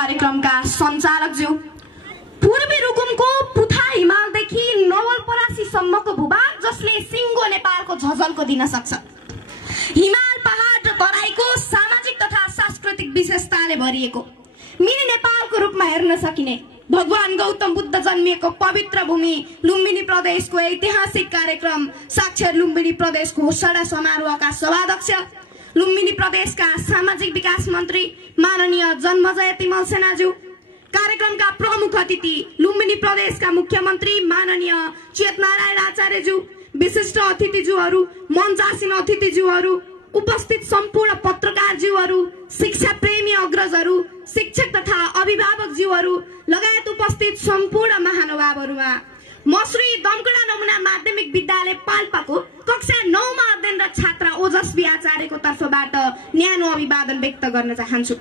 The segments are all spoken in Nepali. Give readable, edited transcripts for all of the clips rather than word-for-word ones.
कार्यक्रमका सञ्चालकज्यू, पूर्वी रुकुमको पुथा हिमालदेखि नवलपरासीसम्मको भूभाग जसले सिङ्गो नेपालको झझल्को दिन सक्छ। हिमाल पहाड र तराईको सामाजिक तथा सांस्कृतिक विशेषताले भरिएको मिनी नेपालको रूपमा हेर्न सकिने भगवान गौतम बुद्ध जन्मिएको पवित्र भूमि लुम्बिनी प्रदेशको ऐतिहासिक कार्यक्रम साक्षर लुम्बिनी प्रदेश घोषणा समारोहका सभाध्यक्ष, लुम्बिनी प्रदेशका सामाजिक विकास मन्त्री माननीय जन्मजय तिमल सेनाज्यू, कार्यक्रमका प्रमुख अतिथि लुम्बिनी प्रदेशका मुख्यमन्त्री माननीय चेतनारायण आचार्यज्यू, विशिष्ट अतिथिज्यूहरू, मञ्चासीन अतिथिज्यूहरू, उपस्थित सम्पूर्ण पत्रकारज्यूहरू, शिक्षा प्रेमी अग्रजहरू, शिक्षक तथा अभिभावकज्यूहरू लगायत उपस्थित सम्पूर्ण महानुभावहरूमा म श्री दमकडा नमुना माध्यमिक विद्यालय पाल्पाको कक्षा 9 मा अध्ययनरत छात्रा ओजस्वी आचार्यको तर्फबाट न्यानो अभिवादन व्यक्त गर्न चाहन्छु।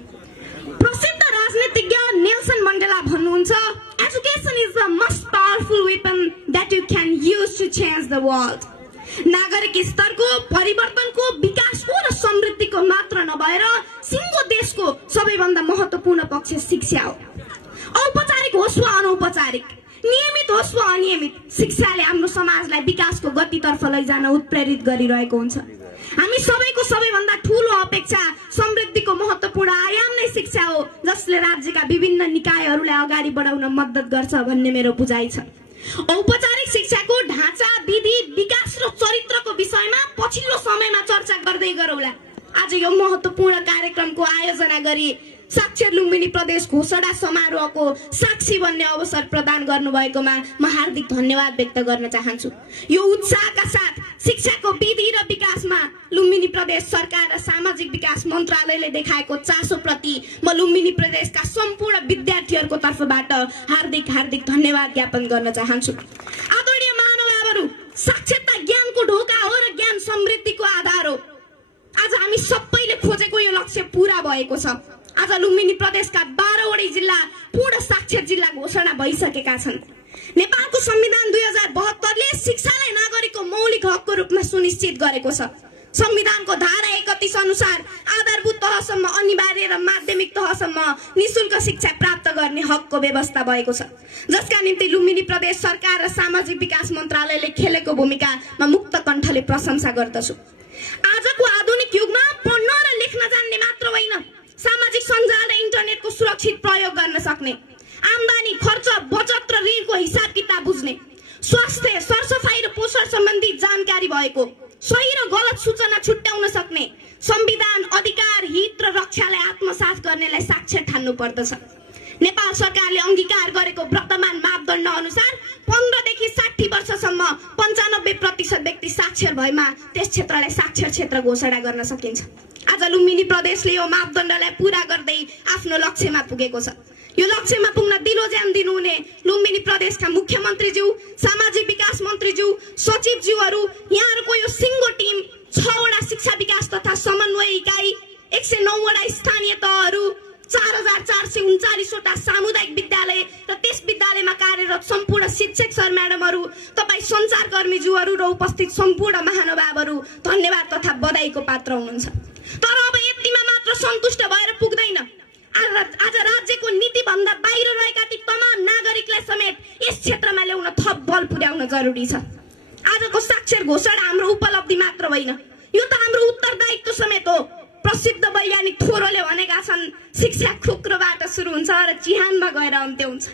प्रसिद्ध राजनीतिज्ञ नेल्सन मण्डेला भन्नुहुन्छ, education is the most powerful weapon that you can use to change the world. नागरिक स्तरको परिवर्तनको, विकासको र समृद्धिको मात्र नभएर सिङ्गो देशको सबैभन्दा महत्त्वपूर्ण पक्ष शिक्षा हो। औपचारिक होस् वा अनौपचारिक, नियमित होस् वा अनियमित, शिक्षाले हाम्रो समाजलाई विकासको गतितर्फ लैजान उत्प्रेरित गरिरहेको हुन्छ। हामी सबैको सबैभन्दा ठूलो अपेक्षा समृद्धिको महत्त्वपूर्ण आयाम नै शिक्षा हो, जसले राज्यका विभिन्न निकायहरूलाई अगाडि बढाउन मद्दत गर्छ भन्ने मेरो बुझाइ छ। औपचारिक शिक्षाको ढाँचा, विधि, विकास र चरित्रको विषयमा पछिल्लो समयमा चर्चा गर्दै गरौँला। आज यो महत्त्वपूर्ण कार्यक्रमको आयोजना गरी साक्षर लुम्बिनी प्रदेश घोषणा समारोहको साक्षी बन्ने अवसर प्रदान गर्नुभएकोमा म हार्दिक धन्यवाद व्यक्त गर्न चाहन्छु। यो उत्साहका साथ शिक्षाको विधि र विकासमा लुम्बिनी प्रदेश सरकार र सामाजिक विकास मन्त्रालयले देखाएको चासोप्रति म लुम्बिनी प्रदेशका सम्पूर्ण विद्यार्थीहरूको तर्फबाट हार्दिक हार्दिक धन्यवाद ज्ञापन गर्न चाहन्छु। आदरणीय महानुभावहरू, साक्षरता ज्ञानको ढोका हो र ज्ञान समृद्धिको आधार हो। आज हामी सबैले खोजेको यो लक्ष्य पूरा भएको छ। आज लुम्बिनी प्रदेशका 12वटै जिल्ला पूर्ण साक्षर जिल्ला घोषणा भइसकेका छन्। नेपालको संविधान 2072 ले शिक्षालाई नागरिकको मौलिक हकको रूपमा सुनिश्चित गरेको छ। संविधानको धारा 31 अनुसार आधारभूत तहसम्म अनिवार्य र माध्यमिक तहसम्म निशुल्क शिक्षा प्राप्त गर्ने हकको व्यवस्था भएको छ, जसका निम्ति लुम्बिनी प्रदेश सरकार र सामाजिक विकास मन्त्रालयले खेलेको भूमिका म मुक्त कण्ठले प्रशंसा गर्दछु। आजको आधुनिक युगमा पढ्न र लेख्न जान्ने मात्र होइन, सामाजिक सञ्जाल र इन्टरनेटको सुरक्षित प्रयोग गर्न सक्ने, आम्दानी, खर्च, बचत र ऋणको हिसाब किताब बुझ्ने, स्वास्थ्य, सरसफाई र पोषण सम्बन्धी जानकारी भएको, सही र गलत सूचना छुट्याउन सक्ने, संविधान, अधिकार, हित र रक्षालाई आत्मसात गर्नेलाई साक्षर ठान्नु पर्दछ। नेपाल सरकारले अंगीकार गरेको वर्तमान मापदण्ड अनुसार 15 देखि 60 वर्षसम्म 95% व्यक्ति साक्षर भएमा त्यस क्षेत्रलाई साक्षर क्षेत्र घोषणा गर्न सकिन्छ। आज लुम्बिनी प्रदेशले यो मापदण्डलाई पूरा गर्दै आफ्नो लक्ष्यमा पुगेको छ। यो लक्ष्यमा पुग्न दिलो ज्यान दिनुहुने लुम्बिनी प्रदेशका मुख्यमन्त्रीज्यू, सामाजिक विकास मन्त्रीज्यू, सचिवज्यूहरू, यहाँहरूको यो सिङ्गो टिम, 6 वटा शिक्षा विकास तथा समन्वय इकाइ, 109 वटा स्थानीय तहहरू, 4439 वटा सामुदायिक विद्यालय र त्यस विद्यालयमा कार्यरत सम्पूर्ण शिक्षक सर म्याडमहरू, तपाई सञ्चारकर्मीज्यूहरू र उपस्थित सम्पूर्ण महानुभावहरू धन्यवाद तथा बधाईको पात्र हुनुहुन्छ। तर अब यतिमा मात्र सन्तुष्ट भएर पुग्दैन। आज राज्यको नीति भन्दा बाहिर रहेका ती तमाम नागरिकलाई समेत यस क्षेत्रमा ल्याउन थप बल पुर्याउन जरुरी छ। आजको साक्षर घोषणा हाम्रो उपलब्धि मात्र होइन, यो त हाम्रो उत्तरदायित्व समेत हो। प्रसिद्ध वैज्ञानिक थोरोले भनेका छन्, शिक्षा खुक्रोबाट सुरु हुन्छ र चिहानमा गएर अन्त्य हुन्छ।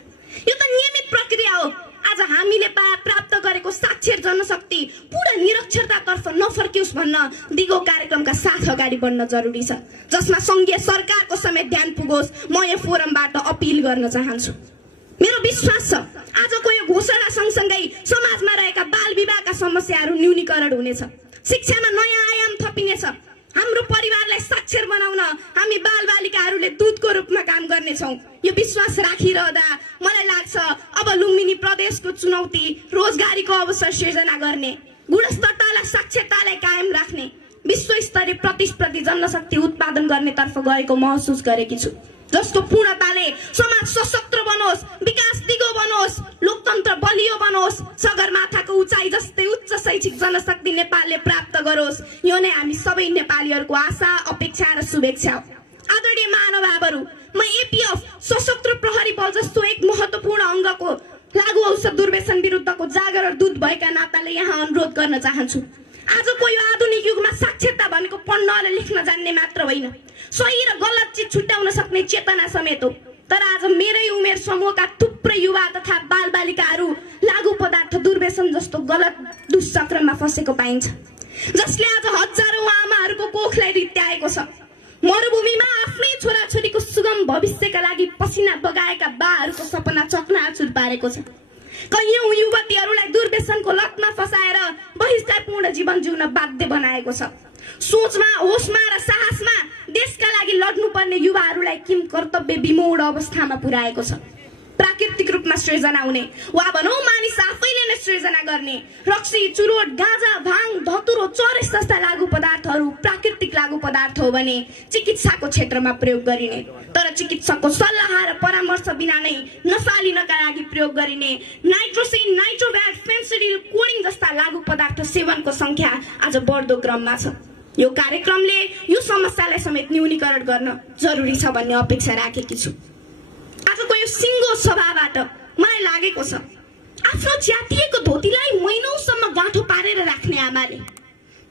यो त नियमित प्रक्रिया हो। आज हामीले प्राप्त गरेको साक्षर जनशक्ति पूरा निरक्षरतातर्फ नफर्कियोस् भन्न दिगो कार्यक्रमका साथ अगाडि बढ्न जरुरी छ, जसमा संघीय सरकारको समेत ध्यान पुगोस्। म यो फोरमबाट अपिल गर्न चाहन्छु। मेरो विश्वास छ आजको यो घोषणा सँगसँगै समाजमा रहेका बाल विवाहका समस्याहरू न्यूनीकरण हुनेछ, शिक्षामा नयाँ आयाम थपिनेछ। हाम्रो परिवारलाई साक्षर बनाउन हामी बालबालिकाहरूले दूतको रूपमा काम गर्नेछौँ। यो विश्वास राखिरहँदा मलाई लाग्छ अब लुम्बिनी प्रदेशको चुनौती रोजगारीको अवसर सृजना गर्ने, गुणस्तरतालाई, साक्षरतालाई कायम राख्ने, विश्वस्तरीय प्रतिस्पर्धी जनशक्ति उत्पादन गर्नेतर्फ गएको महसुस गरेकी छु, जसको पूर्णताले समाज सशक्त बनोस्, विकास दिगो बनोस्, लोकतन्त्र बलियो बनोस्, सगरमाथाको उचाइ जस्तै उच्च शैक्षिक जनशक्ति नेपालले प्राप्त गरोस्। यो नै हामी सबै नेपालीहरूको आशा, अपेक्षा र शुभेच्छा हो। आदरणीय महानुभावहरू, म एपीएफ तत्त्वको जागर दूत भएका नाताले यहाँ अनुरोध गर्न चाहन्छु। आजको यो आधुनिक युगमा साक्षरता भनेको पढ्न र लेख्न जान्ने मात्र होइन, सही र गलत चिज छुट्याउन सक्ने चेतना समेत हो। तर आज मेरै उमेर समूहका थुप्रै युवा तथा बालबालिकाहरू लागु पदार्थ दुर्व्यसन जस्तो गलत दुष्चक्रमा फसेको पाइन्छ, जसले आज हजारौं आमाहरूको कोखलाई रित्याएको छ। मरुभूमिमा आफ्नै छोराछोरीको सुगम भविष्यका लागि पसिना बगाएका बाहरूको सपना चकनाचुर पारेको छ। कैयौं युवतीहरूलाई दुर्व्यसनको लतमा फसाएर बहिष्कारपूर्ण जीवन जिउन बाध्य बनाएको छ। सोचमा, होसमा र साहसमा देशका लागि लड्नुपर्ने युवाहरूलाई किम कर्तव्य विमोड अवस्थामा पुर्याएको छ। प्राकृतिक रूपमा सृजना हुने वा भनौं मानिस आफैले नै सृजना गर्ने रक्सी, चुरोट, गाँजा, भाङ, धतुरो, चरस जस्ता लागु पदार्थहरू प्राकृतिक लागु पदार्थ हो भने चिकित्साको क्षेत्रमा प्रयोग गरिने, तर चिकित्सकको सल्लाह र परामर्श बिना नै नशा लिनका लागि प्रयोग गरिने नाइट्रोसिन, नाइट्रोभ्याट, फेन्सिडिल, कोडिङ जस्ता लागु पदार्थ सेवनको संख्या आज बढ्दो क्रममा छ। यो कार्यक्रमले यो समस्यालाई समेत न्यूनीकरण गर्न जरुरी छ भन्ने अपेक्षा राखेकी छु। आजको यो सिङ्गो सभाबाट मलाई लागेको छ, आफ्नो च्यातिएको धोतीलाई महिनौसम्म गाँठो पारेर राख्ने आमाले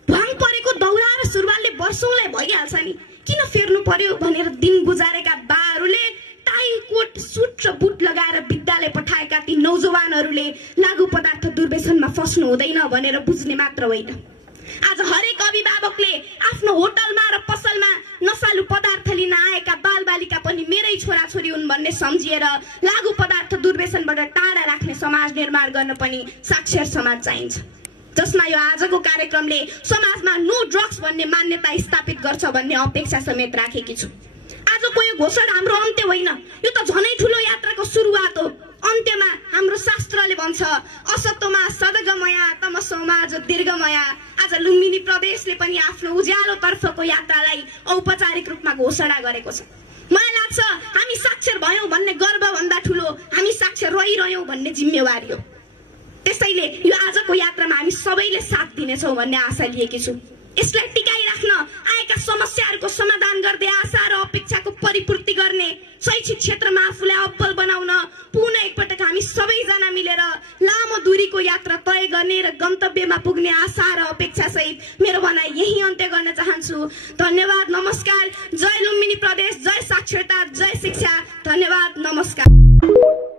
भाङ परेको दौरा र सुरुवालले वर्षौंलाई भइहाल्छ नि, किन फेर्नु पर्यो भनेर दिन गुजारेका बाहरूले टाई, कोट, सुट र बुट लगाएर विद्यालय पठाएका ती नौजवानहरूले लागु पदार्थ दुर्व्यसनमा फस्नु हुँदैन भनेर बुझ्ने मात्र होइन। आज हरेक अभिभावकले आफ्नो होटलमा र पसलमा नशालु पदार्थ लिन आएका बालबालिका पनि मेरै छोराछोरी हुन् भन्ने सम्झिएर लागु पदार्थ दुर्व्यसनबाट टाढा राख्ने समाज निर्माण गर्न पनि साक्षर समाज चाहिन्छ, जसमा यो आजको कार्यक्रमले समाजमा नो ड्रग्स भन्ने मान्यता स्थापित गर्छ भन्ने अपेक्षा समेत राखेकी छु। आजको यो घोषणा हाम्रो अन्त्य होइन, यो त झनै ठूलो यात्राको सुरुवात हो। अन्त्यमा हाम्रो शास्त्रले भन्छ, असतोमा सदगमया तमसोमा ज्योतिर्गमया। आज लुम्बिनी प्रदेशले पनि आफ्नो उज्यालो तर्फको यात्रालाई औपचारिक रूपमा घोषणा गरेको छ। मलाई लाग्छ हामी साक्षर भयौं भन्ने गर्व भन्दा ठूलो हामी साक्षर रहिरह्यौं भन्ने जिम्मेवारी हो। त्यसैले यो आजको यात्रामा हामी सबैले साथ दिनेछौं भन्ने आशा लिएकी छु। यसलाई टिकाइराख्न, आएका समस्याहरूको समाधान गर्दै आशा र अपेक्षाको परिपूर्ति गर्ने, शैक्षिक क्षेत्रमा आफूलाई अब्बल बनाउन पुनः एकपटक हामी सबैजना मिलेर लामो दूरीको यात्रा तय गर्ने र गन्तव्यमा पुग्ने आशा र अपेक्षा सहित मेरो भनाइ यही अन्त्य गर्न चाहन्छु। धन्यवाद, नमस्कार। जय लुम्बिनी प्रदेश, जय साक्षरता, जय शिक्षा। धन्यवाद, नमस्कार।